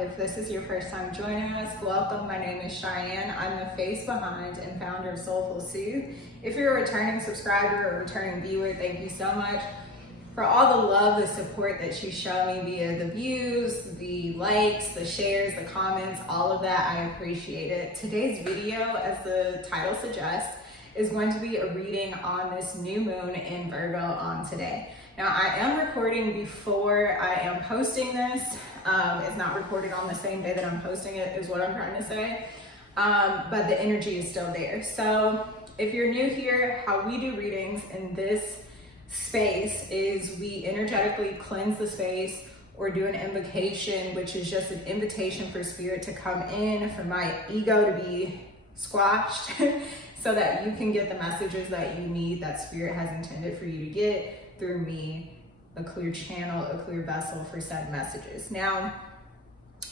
If this is your first time joining us, welcome. My name is Cheyenne. I'm the face behind and founder of Soulful Soothe. If you're a returning subscriber or returning viewer, thank you so much for all the love, the support that you show me via the views, the likes, the shares, the comments, all of that. I appreciate it. Today's video, as the title suggests, is going to be a reading on this new moon in Virgo on today. Now, I am recording before I am posting this. It's not recorded on the same day that I'm posting it, is what I'm trying to say. But the energy is still there. So if you're new here, how we do readings in this space is we energetically cleanse the space or do an invocation, which is just an invitation for spirit to come in, for my ego to be squashed so that you can get the messages that you need, that spirit has intended for you to get through me, a clear channel, a clear vessel for said messages. Now,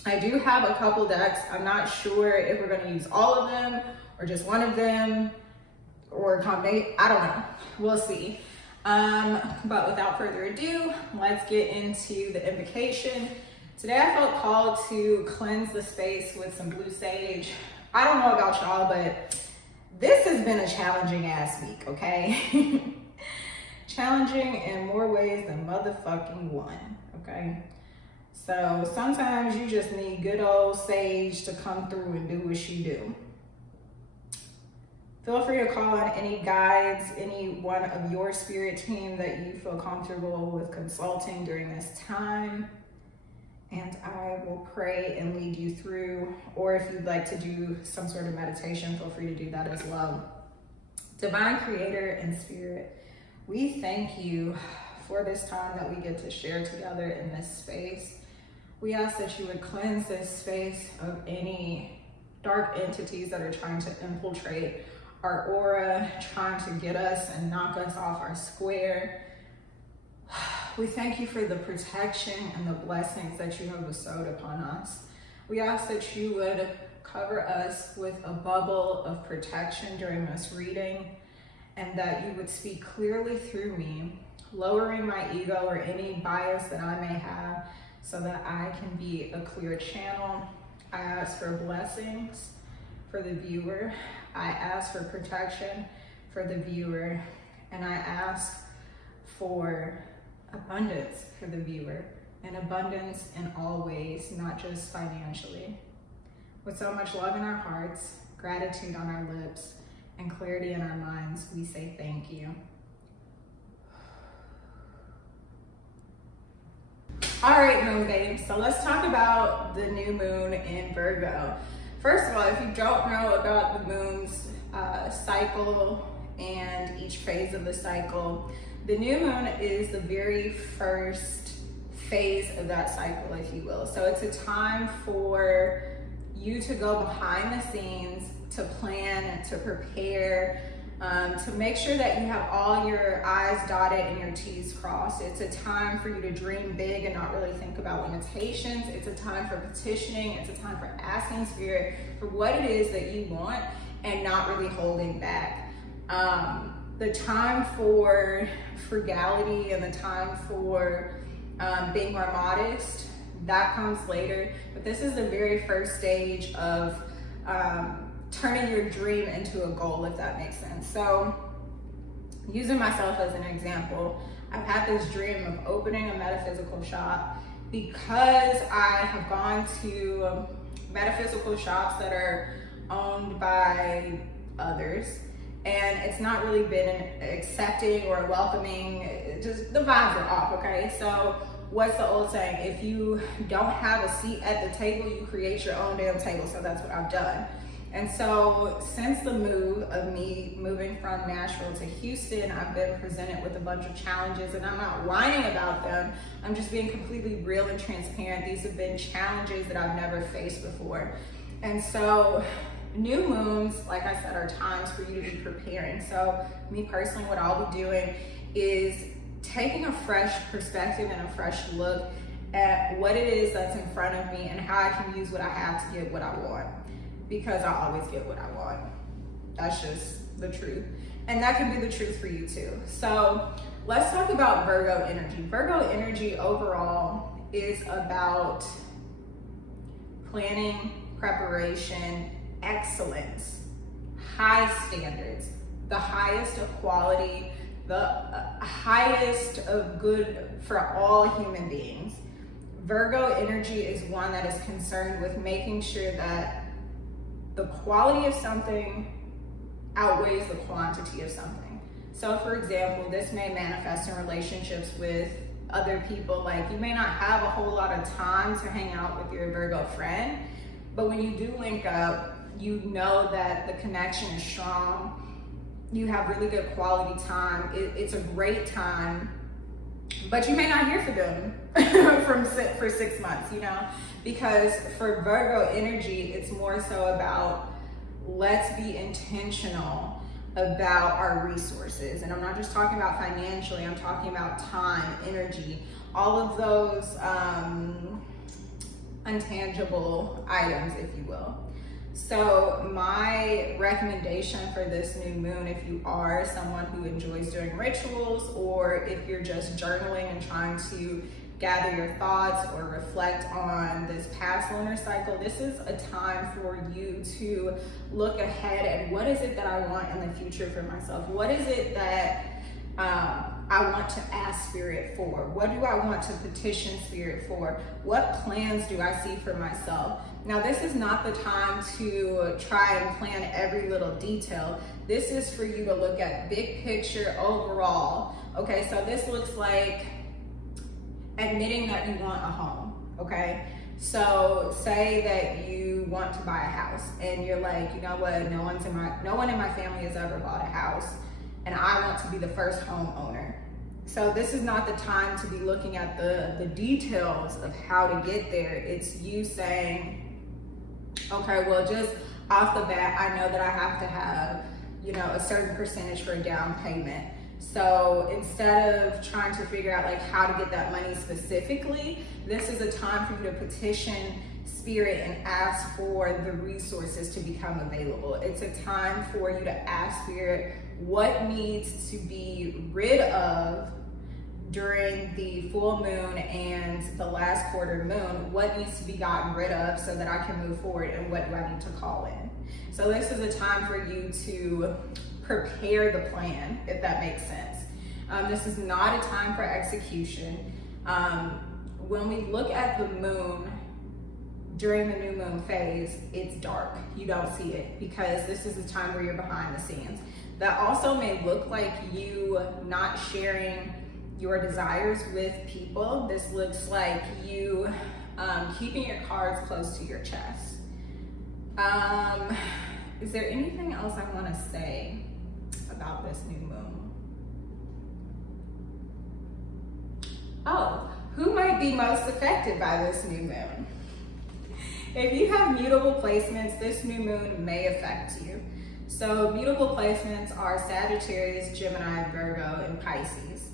I do have a couple decks. I'm not sure if we're going to use all of them or just one of them or a combination. I don't know. We'll see. But without further ado, let's get into the invocation. Today, I felt called to cleanse the space with some blue sage. I don't know about y'all, but this has been a challenging ass week, okay? Challenging in more ways than motherfucking one, okay? So sometimes you just need good old sage to come through and do what she do. Feel free to call on any guides, any one of your spirit team that you feel comfortable with consulting during this time. And I will pray and lead you through, or if you'd like to do some sort of meditation, feel free to do that as well. Divine Creator and Spirit, we thank you for this time that we get to share together in this space. We ask that you would cleanse this space of any dark entities that are trying to infiltrate our aura, trying to get us and knock us off our square. We thank you for the protection and the blessings that you have bestowed upon us. We ask that you would cover us with a bubble of protection during this reading, and that you would speak clearly through me, lowering my ego or any bias that I may have so that I can be a clear channel. I ask for blessings for the viewer. I ask for protection for the viewer. And I ask for abundance for the viewer, and abundance in all ways, not just financially. With so much love in our hearts, gratitude on our lips, and clarity in our minds, we say thank you. All right, moon babes, so let's talk about the new moon in Virgo. First of all, if you don't know about the moon's cycle and each phase of the cycle, the new moon is the very first phase of that cycle, if you will. So it's a time for you to go behind the scenes, to plan, to prepare, to make sure that you have all your I's dotted and your T's crossed. It's a time for you to dream big and not really think about limitations. It's a time for petitioning. It's a time for asking Spirit for what it is that you want and not really holding back. The time for frugality and the time for being more modest, that comes later. But this is the very first stage of turning your dream into a goal, if that makes sense. So using myself as an example, I've had this dream of opening a metaphysical shop because I have gone to metaphysical shops that are owned by others, and it's not really been accepting or welcoming. Just the vibes are off, okay? So what's the old saying? If you don't have a seat at the table, you create your own damn table. So that's what I've done. And so since the move of me moving from Nashville to Houston, I've been presented with a bunch of challenges, and I'm not whining about them. I'm just being completely real and transparent. These have been challenges that I've never faced before. And so New moons, like I said, are times for you to be preparing. So me personally, what I'll be doing is taking a fresh perspective and a fresh look at what it is that's in front of me and how I can use what I have to get what I want, because I always get what I want. That's just the truth. And that can be the truth for you too. So let's talk about Virgo energy. Virgo energy overall is about planning, preparation, excellence, high standards, the highest of quality, the highest of good for all human beings. Virgo energy is one that is concerned with making sure that the quality of something outweighs the quantity of something. So for example, this may manifest in relationships with other people. Like, you may not have a whole lot of time to hang out with your Virgo friend, but when you do link up, you know that the connection is strong. You have really good quality time. It's a great time, but you may not hear from them for 6 months, you know, because for Virgo energy, it's more so about, let's be intentional about our resources. And I'm not just talking about financially, I'm talking about time, energy, all of those intangible items, if you will. So my recommendation for this new moon, if you are someone who enjoys doing rituals, or if you're just journaling and trying to gather your thoughts or reflect on this past lunar cycle, this is a time for you to look ahead at what is it that I want in the future for myself? What is it that I want to ask Spirit for? What do I want to petition Spirit for? What plans do I see for myself? Now, this is not the time to try and plan every little detail. This is for you to look at big picture overall. Okay, so this looks like admitting that you want a home, okay? So say that you want to buy a house and you're like, you know what, no one in my family has ever bought a house, and I want to be the first homeowner. So this is not the time to be looking at the details of how to get there. It's you saying, okay, well, just off the bat, I know that I have to have, you know, a certain percentage for a down payment. So instead of trying to figure out like how to get that money specifically, this is a time for you to petition Spirit and ask for the resources to become available. It's a time for you to ask Spirit what needs to be rid of during the full moon and the last quarter moon. What needs to be gotten rid of so that I can move forward, and what do I need to call in? So this is a time for you to prepare the plan, if that makes sense. This is not a time for execution. When we look at the moon during the new moon phase, it's dark. You don't see it because this is the time where you're behind the scenes. That also may look like you not sharing your desires with people. This looks like you keeping your cards close to your chest. Is there anything else I want to say about this new moon? Oh, who might be most affected by this new moon? If you have mutable placements, this new moon may affect you. So mutable placements are Sagittarius, Gemini, Virgo, and Pisces.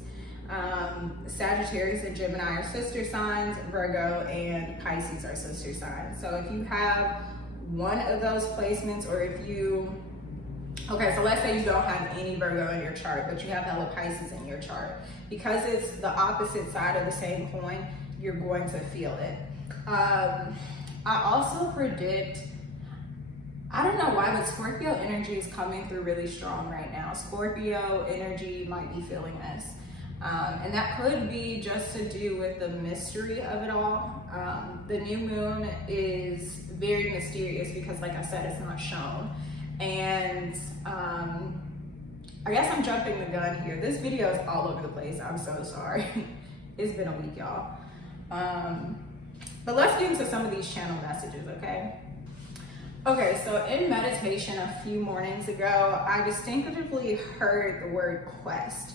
Sagittarius and Gemini are sister signs, Virgo and Pisces are sister signs. So if you have one of those placements, or if you, okay, so let's say you don't have any Virgo in your chart, but you have hella Pisces in your chart. Because it's the opposite side of the same coin, you're going to feel it. I also predict, I don't know why, but Scorpio energy is coming through really strong right now. Scorpio energy might be feeling this. And that could be just to do with the mystery of it all. The new moon is very mysterious because, like I said, it's not shown. And I guess I'm jumping the gun here. This video is all over the place. I'm so sorry. It's been a week, y'all. But let's get into some of these channel messages, okay? Okay, so in meditation a few mornings ago, I distinctively heard the word quest.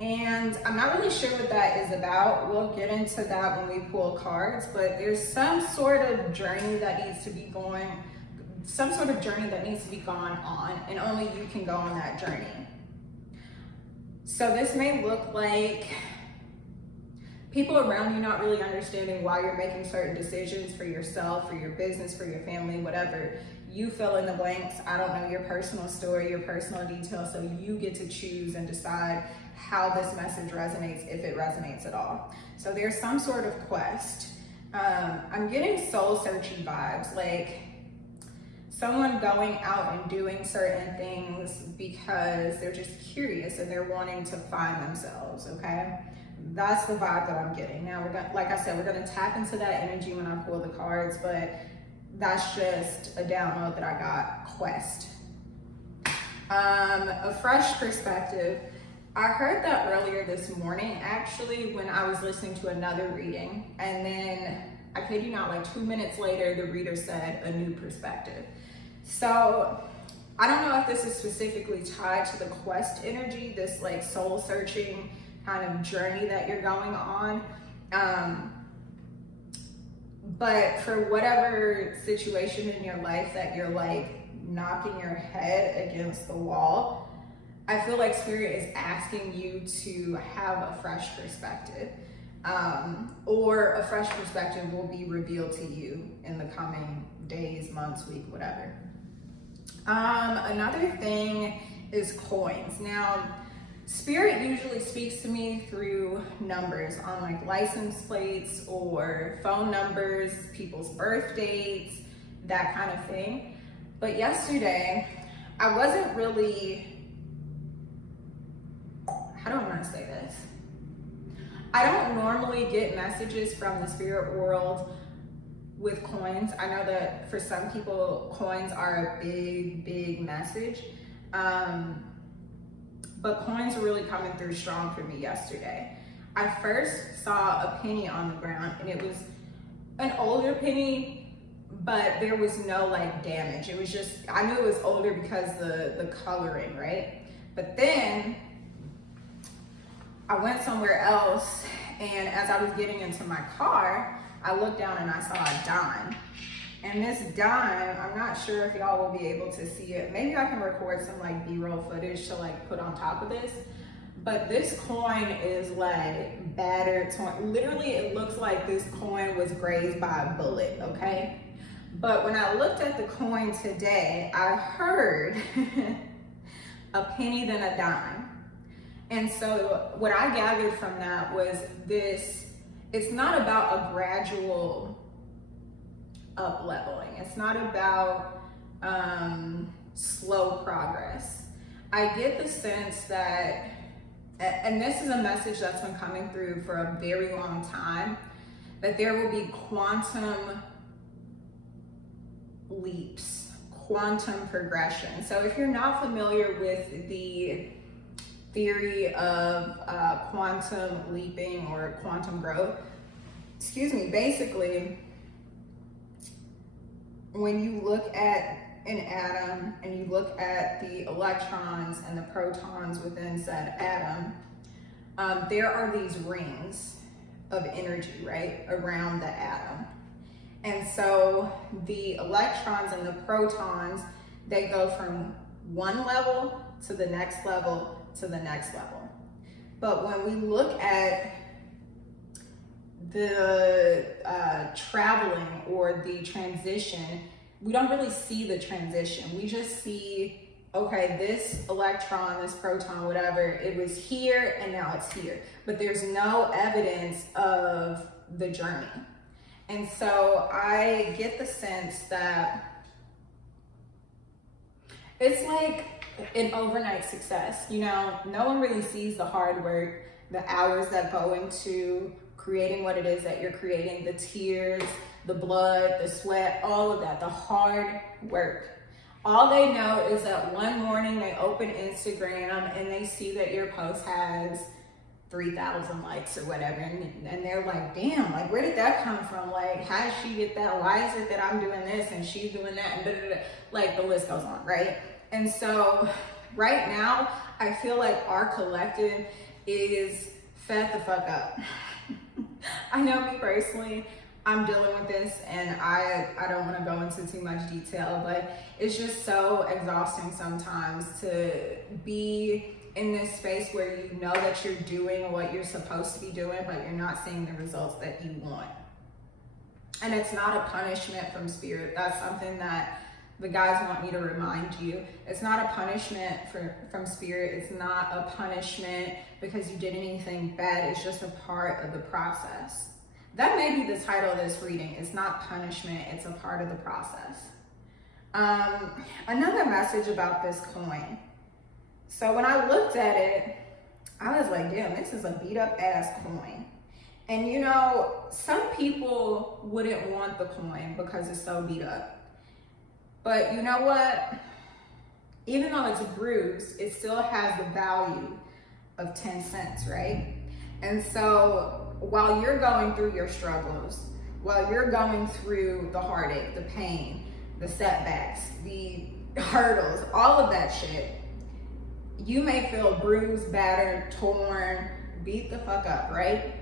And I'm not really sure what that is about. We'll get into that when we pull cards, but there's some sort of journey that needs to be some sort of journey that needs to be gone on, and only you can go on that journey. So this may look like people around you not really understanding why you're making certain decisions for yourself, for your business, for your family, whatever. You fill in the blanks. I don't know your personal story, your personal details, so you get to choose and decide how this message resonates, if it resonates at all. So there's some sort of quest. I'm getting soul searching vibes, like someone going out and doing certain things because they're just curious and they're wanting to find themselves, okay? That's the vibe that I'm getting. Now, like I said, we're gonna tap into that energy when I pull the cards, but that's just a download that I got, quest. A fresh perspective. I heard that earlier this morning, actually, when I was listening to another reading, and then, I kid you not, like 2 minutes later, the reader said a new perspective. So, I don't know if this is specifically tied to the quest energy, this like soul searching kind of journey that you're going on. But for whatever situation in your life that you're like knocking your head against the wall, I feel like Spirit is asking you to have a fresh perspective, or a fresh perspective will be revealed to you in the coming days, months, week, whatever. Another thing is coins. Now, Spirit usually speaks to me through numbers on like license plates or phone numbers, people's birth dates, that kind of thing. But yesterday, I wasn't really, how do I want to say this? I don't normally get messages from the spirit world with coins. I know that for some people, coins are a big, big message. But coins were really coming through strong for me yesterday. I first saw a penny on the ground, and it was an older penny, but there was no like damage. It was just, I knew it was older because the coloring, right? But then I went somewhere else, and as I was getting into my car, I looked down and I saw a dime. And this dime, I'm not sure if y'all will be able to see it. Maybe I can record some like B-roll footage to like put on top of this. But this coin is like battered, torn. Literally, it looks like this coin was grazed by a bullet, okay? But when I looked at the coin today, I heard a penny then a dime. And so what I gathered from that was this, it's not about a gradual up leveling. It's not about slow progress. I get the sense that, and this is a message that's been coming through for a very long time, that there will be quantum leaps, quantum progression. So if you're not familiar with the theory of quantum leaping or quantum growth, basically, when you look at an atom and you look at the electrons and the protons within said atom, there are these rings of energy, right, around the atom. And so the electrons and the protons, they go from one level to the next level to the next level. But when we look at the traveling or the transition, we don't really see the transition. We just see, okay, this electron, this proton, whatever, it was here and now it's here. But there's no evidence of the journey. And so I get the sense that it's like an overnight success. You know, no one really sees the hard work, the hours that go into creating what it is that you're creating, the tears, the blood, the sweat, all of that, the hard work. All they know is that one morning they open Instagram and they see that your post has 3,000 likes or whatever, and they're like, damn, like where did that come from? Like, how did she get that? Why is it that I'm doing this and she's doing that? And da-da-da. Like the list goes on, right? And so right now, I feel like our collective is fed the fuck up. I know me personally, I'm dealing with this, and I don't want to go into too much detail, but it's just so exhausting sometimes to be in this space where you know that you're doing what you're supposed to be doing, but you're not seeing the results that you want. And it's not a punishment from spirit. That's something that the guys want me to remind you. It's not a punishment from spirit. It's not a punishment because you did anything bad. It's just a part of the process. That may be the title of this reading. It's not punishment, it's a part of the process. Another message about this coin. So when I looked at it, I was like, damn, this is a beat up ass coin. And you know, some people wouldn't want the coin because it's so beat up. But you know what? Even though it's bruised, it still has the value of 10 cents, right? And so while you're going through your struggles, while you're going through the heartache, the pain, the setbacks, the hurdles, all of that shit, you may feel bruised, battered, torn, beat the fuck up, right?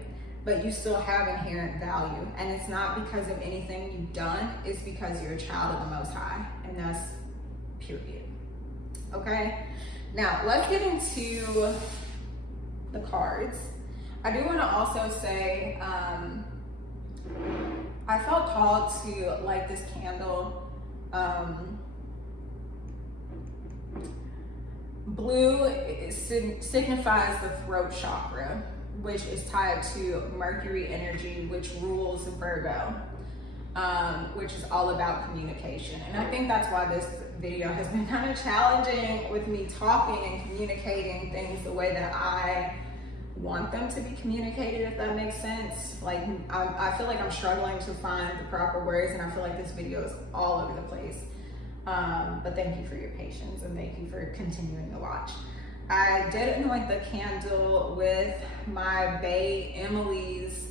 But you still have inherent value. And it's not because of anything you've done, it's because you're a child of the Most High. And that's period. Okay? Now, let's get into the cards. I do want to also say, I felt called to light this candle. Blue signifies the throat chakra, which is tied to Mercury energy, which rules Virgo, which is all about communication. And I think that's why this video has been kind of challenging with me talking and communicating things the way that I want them to be communicated, if that makes sense. Like, I feel like I'm struggling to find the proper words, and I feel like this video is all over the place. But thank you for your patience, and thank you for continuing to watch. I did anoint the candle with my Bae Emily's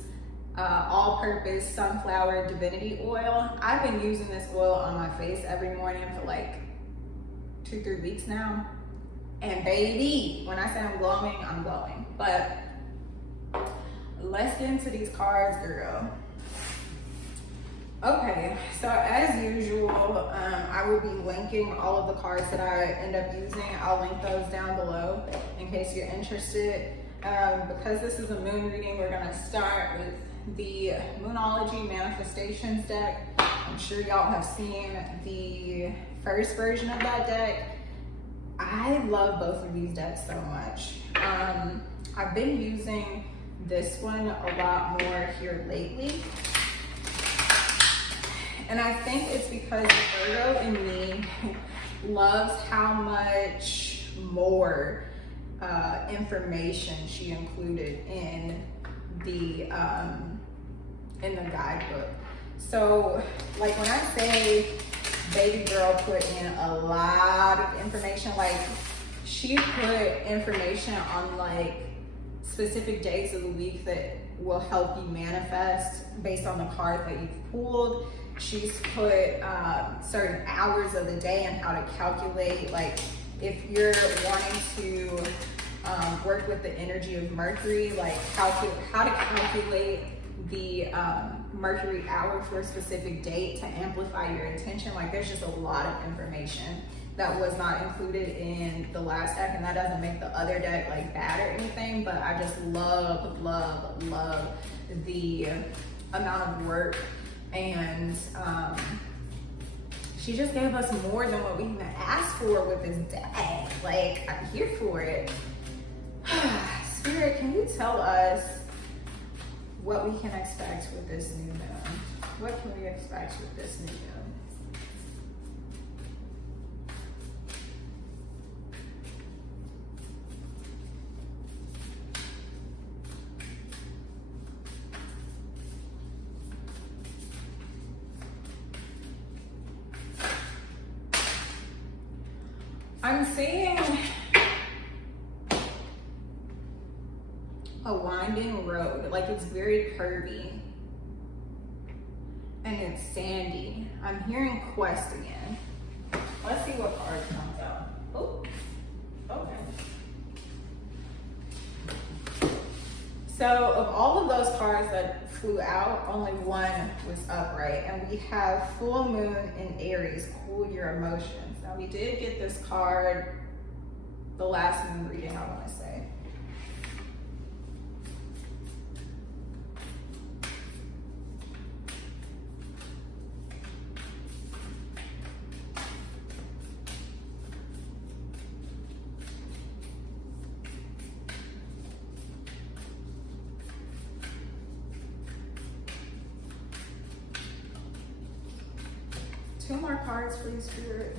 all-purpose sunflower divinity oil. I've been using this oil on my face every morning for like 2-3 weeks now. And baby, when I say I'm glowing, I'm glowing. But let's get into these cards, girl. Okay, so as usual, I will be linking all of the cards that I end up using. I'll link those down below in case you're interested. Because this is a moon reading, we're gonna start with the Moonology Manifestations deck. I'm sure y'all have seen the first version of that deck. I love both of these decks so much. I've been using this one a lot more here lately. And I think it's because Virgo in me loves how much more information she included in the guidebook. So like when I say baby girl put in a lot of information, like she put information on like specific days of the week that will help you manifest based on the card that you've pulled. She's put certain hours of the day and how to calculate, like if you're wanting to work with the energy of Mercury, like how to calculate the Mercury hour for a specific date to amplify your intention. Like there's just a lot of information that was not included in the last deck, and that doesn't make the other deck like bad or anything, but I just love the amount of work. And she just gave us more than what we even asked for with this deck. Like, I'm here for it. Spirit, can you tell us what we can expect with this new moon? What can we expect with this new moon? I'm seeing a winding road, like it's very curvy and it's sandy. I'm hearing quest again. Let's see what card comes out. Oh, okay. So of all of those cards that flew out, only one was upright. And we have full moon in Aries, cool your emotions. Now we did get this card the last moon reading, I want to say. Two more cards, please, Spirit.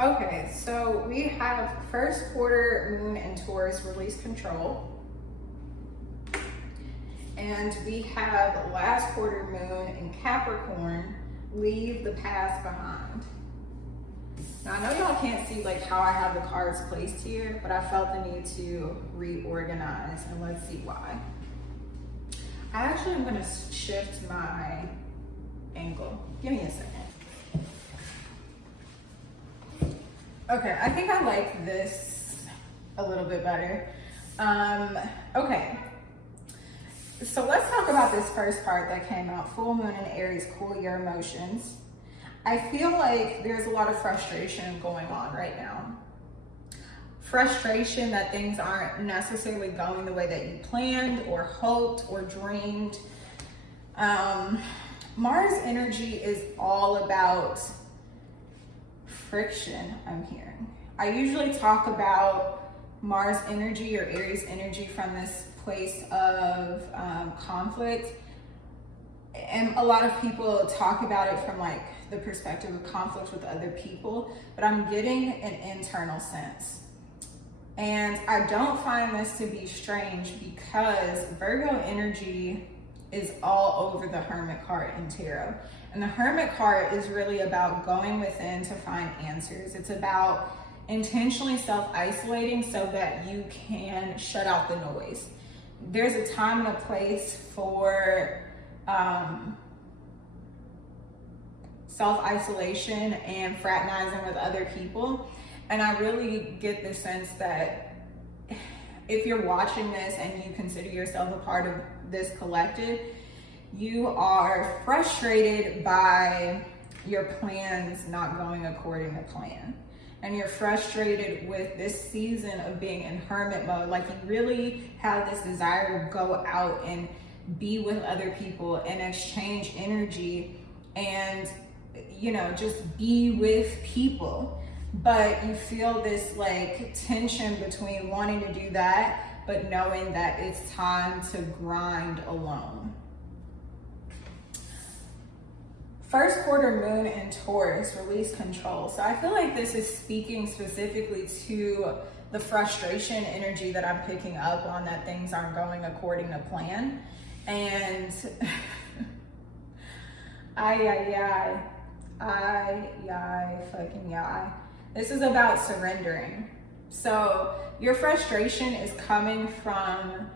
Okay, so we have first quarter moon in Taurus, release control. And we have last quarter moon in Capricorn, leave the past behind. Now I know y'all can't see like how I have the cards placed here, but I felt the need to reorganize, and let's see why. I actually am gonna shift my angle. Give me a second. Okay, I think I like this a little bit better. Okay. So let's talk about this first card that came out, full moon in Aries, cool your emotions. I feel like there's a lot of frustration going on right now. Frustration that things aren't necessarily going the way that you planned or hoped or dreamed. Mars energy is all about friction, I'm hearing. I usually talk about Mars energy or Aries energy from this place of conflict, and a lot of people talk about it from like the perspective of conflict with other people, but I'm getting an internal sense. And I don't find this to be strange because Virgo energy is all over the Hermit card in tarot. And the Hermit card is really about going within to find answers. It's about intentionally self-isolating so that you can shut out the noise. There's a time and a place for self-isolation and fraternizing with other people. And I really get the sense that if you're watching this and you consider yourself a part of this collective, you are frustrated by your plans not going according to plan. And you're frustrated with this season of being in hermit mode. Like you really have this desire to go out and be with other people and exchange energy and, you know, just be with people. But you feel this like tension between wanting to do that, but knowing that it's time to grind alone. First quarter moon in Taurus, release control. So I feel like this is speaking specifically to the frustration energy that I'm picking up on, that things aren't going according to plan. And this is about surrendering. So your frustration is coming from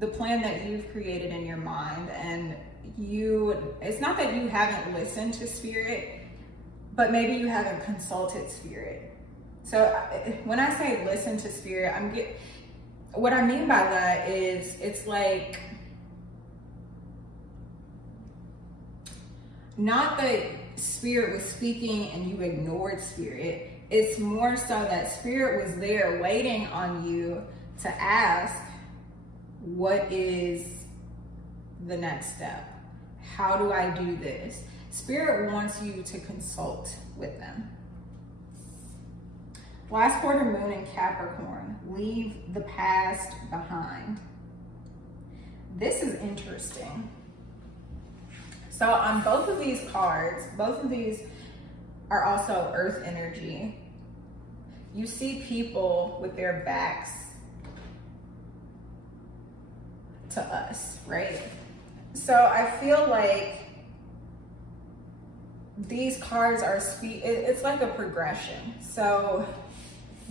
the plan that you've created in your mind, and it's not that you haven't listened to spirit, but maybe you haven't consulted spirit. So when I say listen to spirit, what I mean by that is it's like, not that spirit was speaking and you ignored spirit. It's more so that spirit was there waiting on you to ask, what is the next step? How do I do this? Spirit wants you to consult with them. Last quarter moon in Capricorn, leave the past behind. This is interesting. So on both of these cards, both of these are also earth energy. You see people with their backs to us, right? So I feel like these cards are it's like a progression. So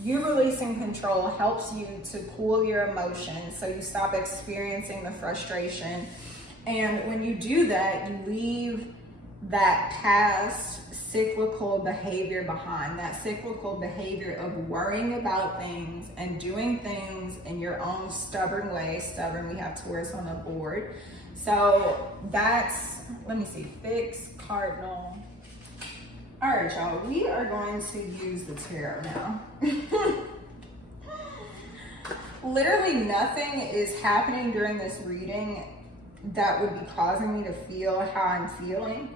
you releasing control helps you to cool your emotions so you stop experiencing the frustration And when you do that, you leave that past cyclical behavior behind, that cyclical behavior of worrying about things and doing things in your own stubborn way. Stubborn, we have Taurus on the board. So that's, let me see, fixed, cardinal. All right, y'all, we are going to use the tarot now. Literally nothing is happening during this reading that would be causing me to feel how I'm feeling.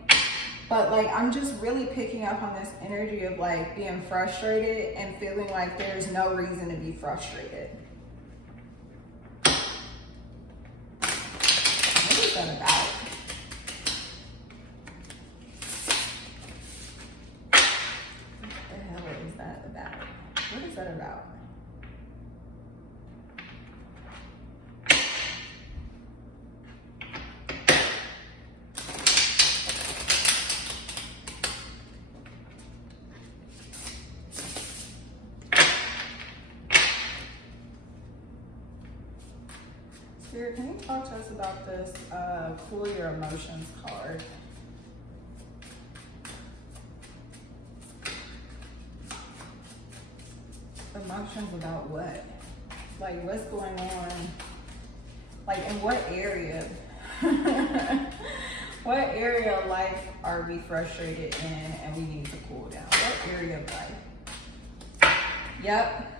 But like, I'm just really picking up on this energy of like being frustrated and feeling like there's no reason to be frustrated. What is that about? What the hell is that about? What is that about? Spirit, can you talk to us about this Cool Your Emotions card? Emotions about what? Like, what's going on? Like, in what area? What area of life are we frustrated in and we need to cool down? What area of life? Yep.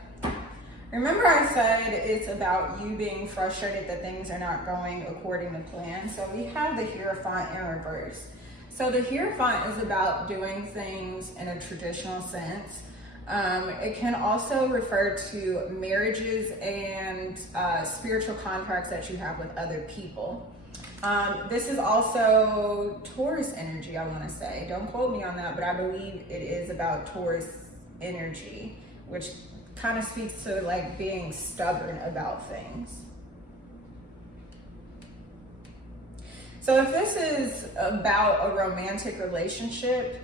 Remember I said it's about you being frustrated that things are not going according to plan. So we have the Hierophant in reverse. So the Hierophant is about doing things in a traditional sense. It can also refer to marriages and spiritual contracts that you have with other people. This is also Taurus energy, I want to say. Don't quote me on that, but I believe it is about Taurus energy, which kind of speaks to like being stubborn about things. So if this is about a romantic relationship,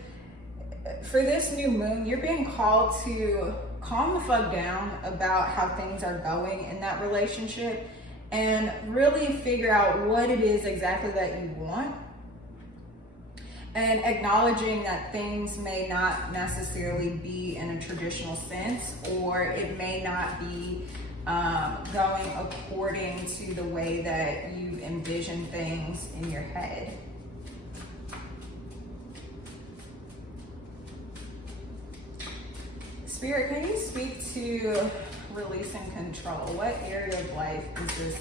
for this new moon, you're being called to calm the fuck down about how things are going in that relationship and really figure out what it is exactly that you want. And acknowledging that things may not necessarily be in a traditional sense, or it may not be going according to the way that you envision things in your head. Spirit, can you speak to releasing control? What area of life is this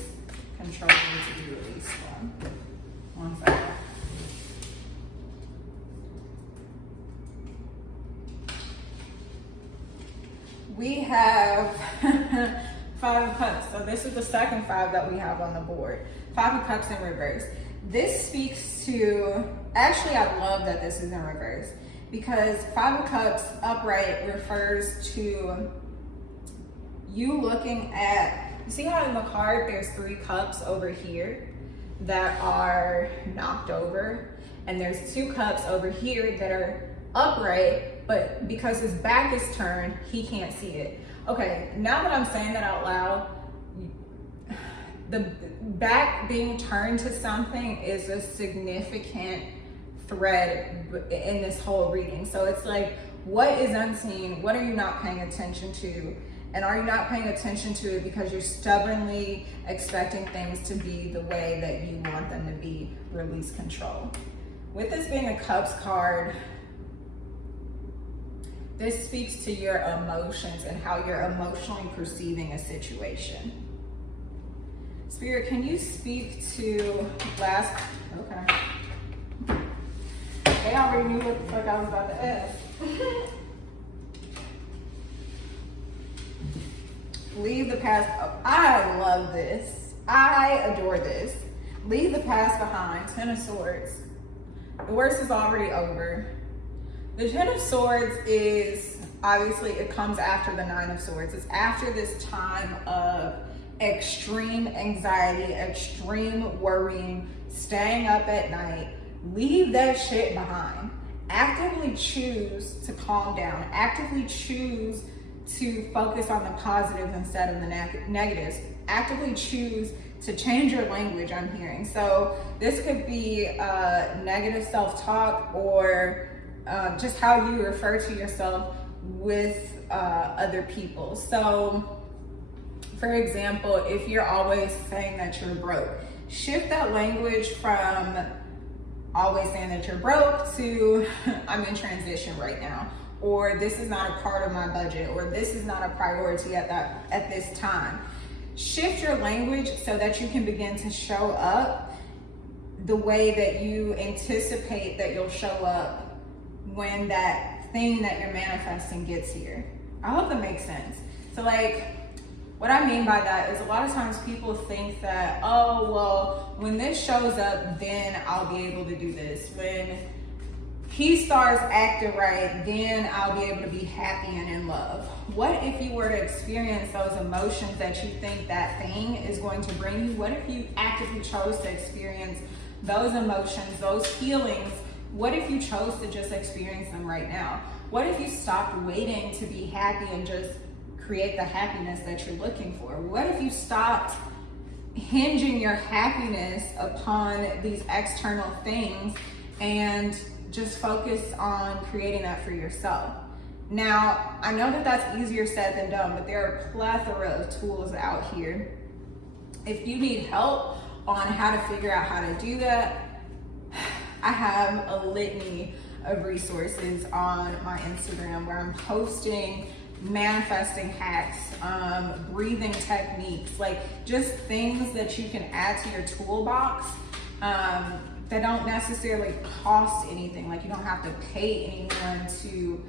control need to be released from? One second. We have Five of Cups. So this is the second five that we have on the board. Five of Cups in reverse. This speaks to, actually I love that this is in reverse, because Five of Cups upright refers to you looking at, you see how in the card there's 3 cups over here that are knocked over, and there's 2 cups over here that are upright, but because his back is turned, he can't see it. Okay, now that I'm saying that out loud, the back being turned to something is a significant thread in this whole reading. So it's like, what is unseen? What are you not paying attention to? And are you not paying attention to it because you're stubbornly expecting things to be the way that you want them to be? Release control. With this being a Cups card, this speaks to your emotions and how you're emotionally perceiving a situation. Spirit, can you speak to last, okay. They already knew what the fuck I was about to ask. Leave the past. Oh, I love this. I adore this. Leave the past behind. 10 of Swords. The worst is already over. The 10 of Swords is, obviously, it comes after the 9 of Swords. It's after this time of extreme anxiety, extreme worrying, staying up at night. Leave that shit behind. Actively choose to calm down. Actively choose to focus on the positives instead of the negatives. Actively choose to change your language, I'm hearing. So this could be negative self-talk, or just how you refer to yourself with other people. So for example, if you're always saying that you're broke, shift that language from always saying that you're broke to I'm in transition right now, or this is not a part of my budget, or this is not a priority at this time. Shift your language so that you can begin to show up the way that you anticipate that you'll show up when that thing that you're manifesting gets here. I hope that makes sense. So like, what I mean by that is a lot of times people think that, oh, well, when this shows up, then I'll be able to do this. When he starts acting right, then I'll be able to be happy and in love. What if you were to experience those emotions that you think that thing is going to bring you? What if you actively chose to experience those emotions, those feelings? What if you chose to just experience them right now? What if you stopped waiting to be happy and just create the happiness that you're looking for? What if you stopped hinging your happiness upon these external things and just focus on creating that for yourself? Now, I know that that's easier said than done, but there are a plethora of tools out here. If you need help on how to figure out how to do that, I have a litany of resources on my Instagram where I'm posting manifesting hacks, breathing techniques, like just things that you can add to your toolbox that don't necessarily cost anything. Like you don't have to pay anyone to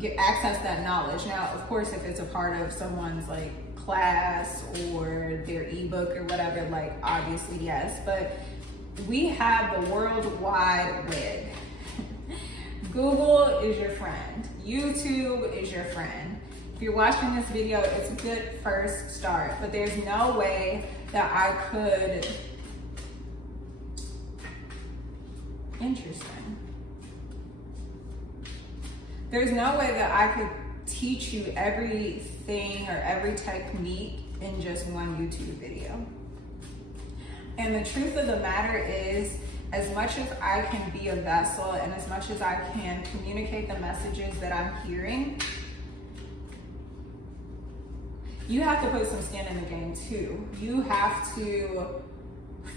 get access that knowledge. Now, of course, if it's a part of someone's like class or their ebook or whatever, like obviously yes, but we have the World Wide Web. Google is your friend. YouTube is your friend. If you're watching this video, it's a good first start, but there's no way that I could, interesting. There's no way that I could teach you everything or every technique in just one YouTube video. And the truth of the matter is, as much as I can be a vessel and as much as I can communicate the messages that I'm hearing, you have to put some skin in the game too. You have to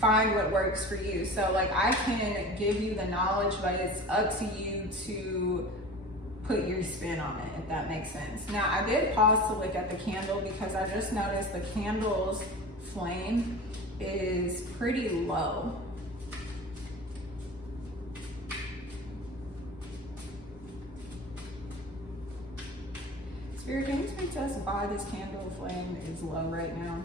find what works for you. So like I can give you the knowledge, but it's up to you to put your spin on it, if that makes sense. Now I did pause to look at the candle because I just noticed the candle's flame is pretty low. Spirit, can you speak to us why this candle flame is low right now?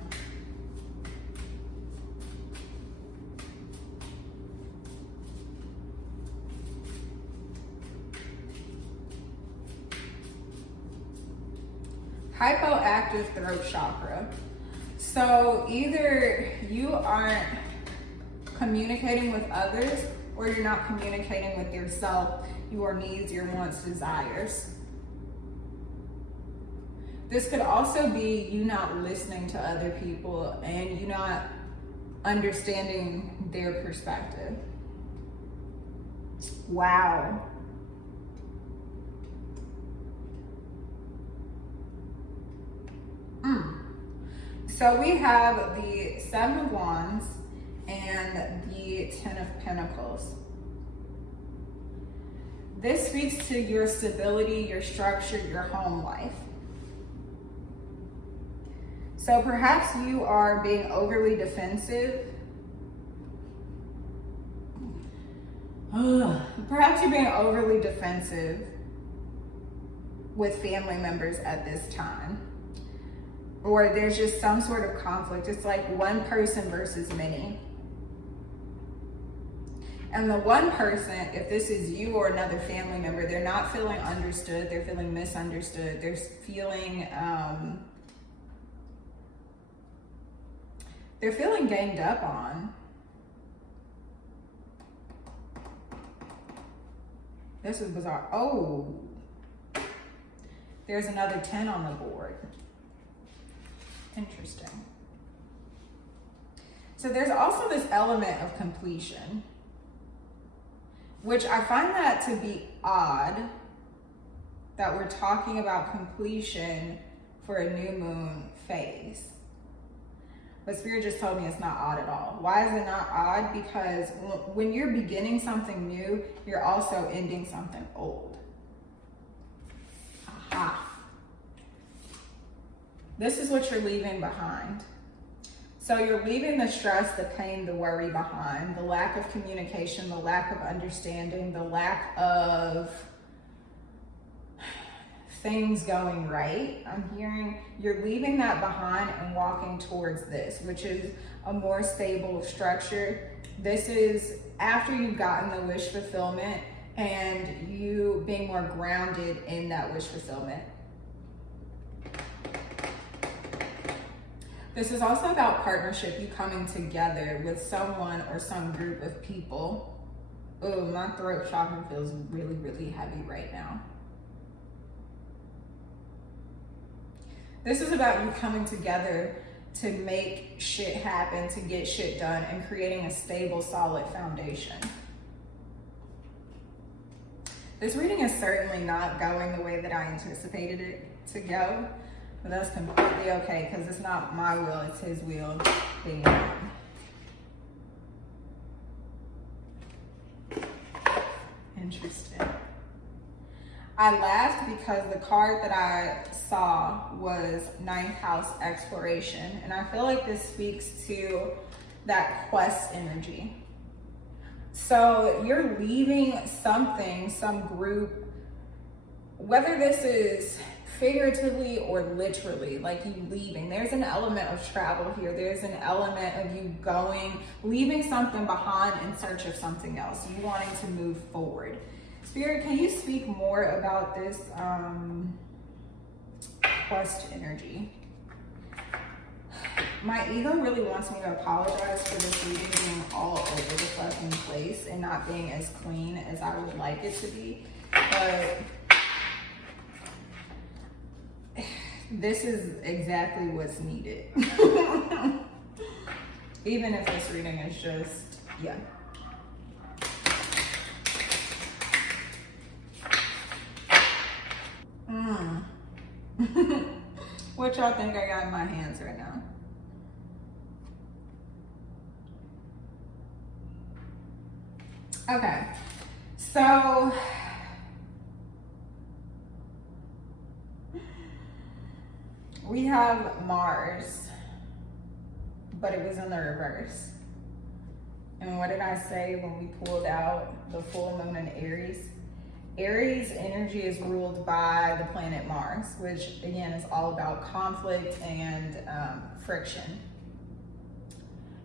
Hypoactive throat chakra. So either you aren't communicating with others or you're not communicating with yourself, your needs, your wants, desires. This could also be you not listening to other people and you not understanding their perspective. Wow. So we have the Seven of Wands and the Ten of Pentacles. This speaks to your stability, your structure, your home life. So perhaps you are being overly defensive. Perhaps you're being overly defensive with family members at this time. Or there's just some sort of conflict. It's like one person versus many. And the one person, if this is you or another family member, they're not feeling understood, they're feeling misunderstood, they're feeling ganged up on. This is bizarre. Oh. There's another 10 on the board. Interesting. So there's also this element of completion, which I find that to be odd, that we're talking about completion for a new moon phase. But Spirit just told me it's not odd at all. Why is it not odd? Because when you're beginning something new, you're also ending something old. Aha. This is what you're leaving behind. So you're leaving the stress, the pain, the worry behind, the lack of communication, the lack of understanding, the lack of things going right. I'm hearing you're leaving that behind and walking towards this, which is a more stable structure. This is after you've gotten the wish fulfillment and you being more grounded in that wish fulfillment. This is also about partnership, you coming together with someone or some group of people. Oh, my throat chakra feels really, really heavy right now. This is about you coming together to make shit happen, to get shit done, and creating a stable, solid foundation. This reading is certainly not going the way that I anticipated it to go. But that's completely okay, because it's not my will, it's his will being done. Interesting. I laughed because the card that I saw was 9th house exploration. And I feel like this speaks to that quest energy. So you're leaving something, some group, whether this is figuratively or literally, like you leaving. There's an element of travel here. There's an element of you going, leaving something behind in search of something else. You wanting to move forward. Spirit, can you speak more about this quest energy? My ego really wants me to apologize for this reading being all over the fucking place and not being as clean as I would like it to be. But this is exactly what's needed. Even if this reading is just, yeah. What y'all think I got in my hands right now? Okay, so we have Mars, but it was in the reverse. And what did I say when we pulled out the full moon in Aries? Aries energy is ruled by the planet Mars, which again is all about conflict and friction.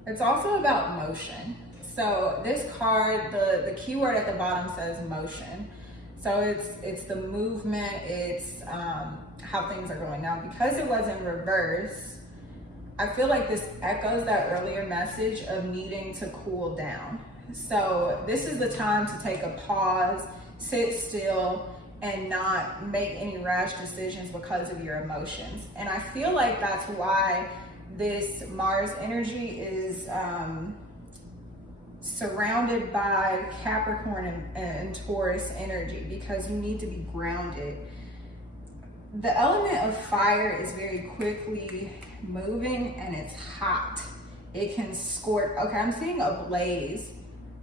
It's also about motion. So this card, the keyword at the bottom says motion. So it's the movement, it's how things are going. Now, because it was in reverse, I feel like this echoes that earlier message of needing to cool down. So this is the time to take a pause, sit still, and not make any rash decisions because of your emotions. And I feel like that's why this Mars energy is surrounded by Capricorn and Taurus energy, because you need to be grounded. The element of fire is very quickly moving and it's hot. It can scorch. Okay, I'm seeing a blaze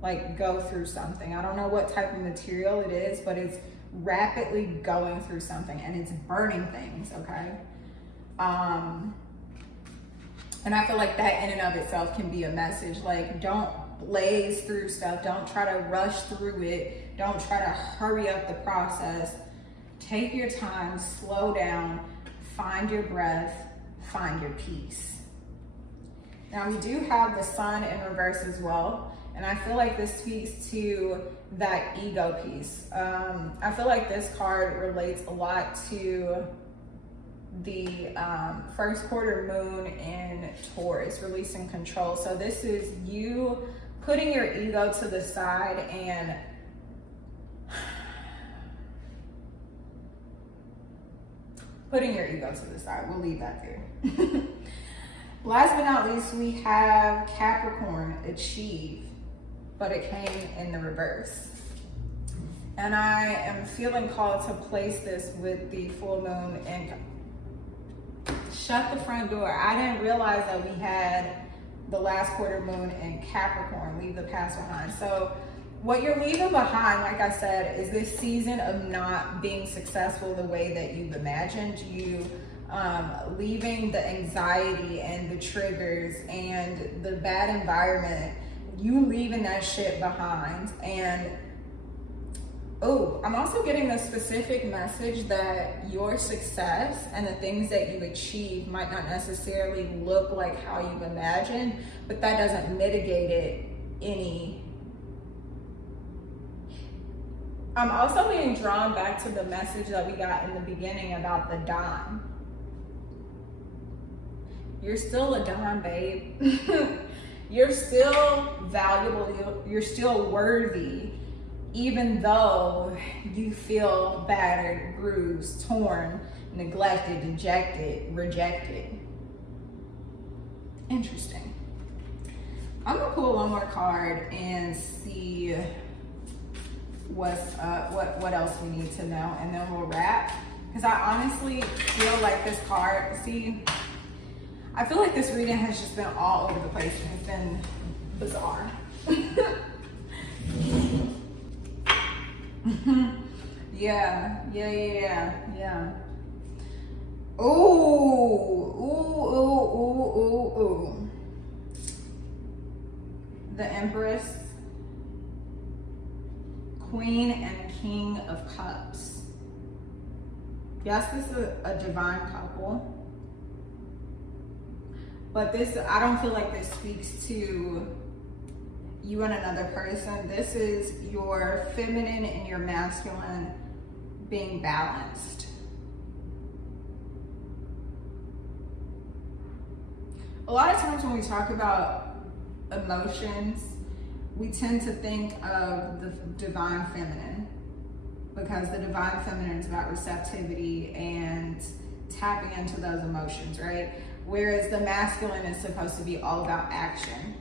like go through something. I don't know what type of material it is, but it's rapidly going through something and it's burning things, okay? And I feel like that in and of itself can be a message. Like, don't blaze through stuff. Don't try to rush through it. Don't try to hurry up the process. Take your time, slow down, find your breath, find your peace. Now we do have the sun in reverse as well. And I feel like this speaks to that ego piece. I feel like this card relates a lot to the first quarter moon in Taurus, releasing control. So this is you putting your ego to the side and putting your ego to the side. We'll leave that there. Last but not least, we have Capricorn, achieve, but it came in the reverse. And I am feeling called to place this with the full moon and shut the front door. I didn't realize that we had the last quarter moon in Capricorn, leave the past behind. So what you're leaving behind, like I said, is this season of not being successful the way that you've imagined. You leaving the anxiety and the triggers and the bad environment, you leaving that shit behind. And oh, I'm also getting a specific message that your success and the things that you achieve might not necessarily look like how you've imagined, but that doesn't mitigate it any. I'm also being drawn back to the message that we got in the beginning about the dime. You're still a dime, babe. You're still valuable. You're still worthy, even though you feel battered, bruised, torn, neglected, dejected, rejected. Interesting. I'm gonna pull one more card and see what's what else we need to know, and then we'll wrap. Because I honestly feel like this card, I feel like this reading has just been all over the place and it's been bizarre. Yeah. Ooh. The Empress, Queen and King of Cups. Yes, this is a divine couple. But I don't feel like this speaks to you and another person. This is your feminine and your masculine being balanced. A lot of times when we talk about emotions, we tend to think of the divine feminine, because the divine feminine is about receptivity and tapping into those emotions, right? Whereas the masculine is supposed to be all about action.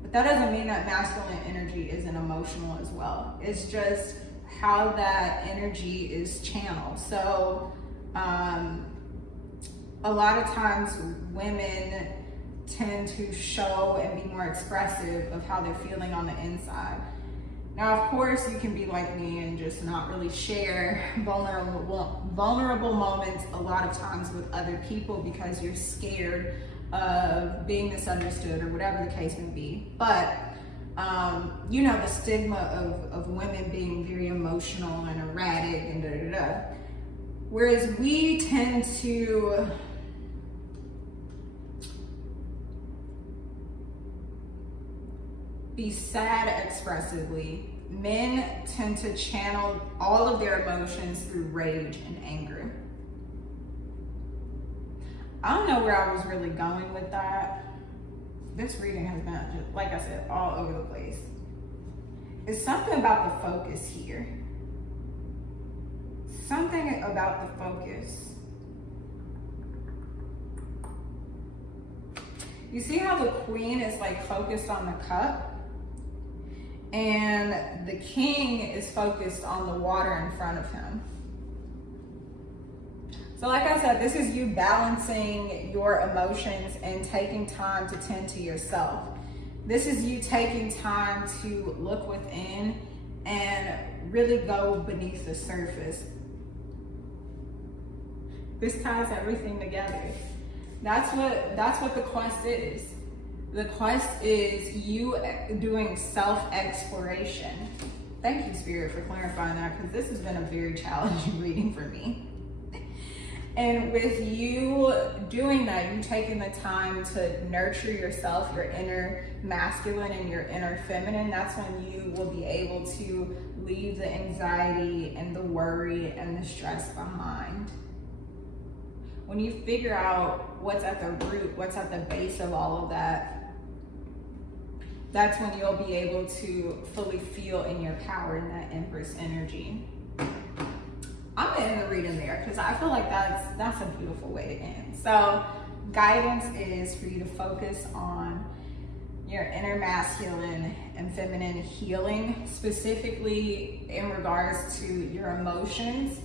But that doesn't mean that masculine energy isn't emotional as well. It's just how that energy is channeled. So a lot of times women tend to show and be more expressive of how they're feeling on the inside. Now, of course, you can be like me and just not really share vulnerable moments a lot of times with other people because you're scared of being misunderstood or whatever the case may be. But, the stigma of women being very emotional and erratic and da-da-da. Whereas we tend to be sad expressively. Men tend to channel all of their emotions through rage and anger. I don't know where I was really going with that. This reading has been, just, like I said, all over the place. It's something about the focus here. Something about the focus. You see how the queen is like focused on the cup? And the king is focused on the water in front of him. So like I said, this is you balancing your emotions and taking time to tend to yourself. This is you taking time to look within and really go beneath the surface. This ties everything together. That's what the quest is. The quest is you doing self-exploration. Thank you, Spirit, for clarifying that, because this has been a very challenging reading for me. And with you doing that, you taking the time to nurture yourself, your inner masculine and your inner feminine, that's when you will be able to leave the anxiety and the worry and the stress behind. When you figure out what's at the root, what's at the base of all of that, that's when you'll be able to fully feel in your power in that Empress energy. I'm gonna end the reading there because I feel like that's a beautiful way to end. So guidance is for you to focus on your inner masculine and feminine healing, specifically in regards to your emotions.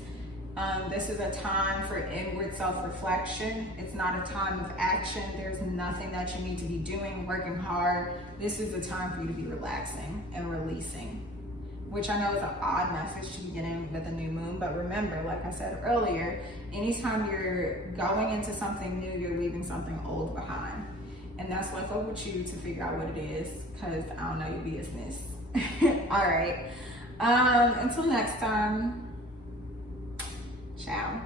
This is a time for inward self-reflection. It's not a time of action. There's nothing that you need to be doing, working hard. This is a time for you to be relaxing and releasing, which I know is an odd message to begin in with a new moon, but remember, like I said earlier, anytime you're going into something new, you're leaving something old behind. And that's left over with you to figure out what it is, because I don't know your business. All right. Until next time, ciao.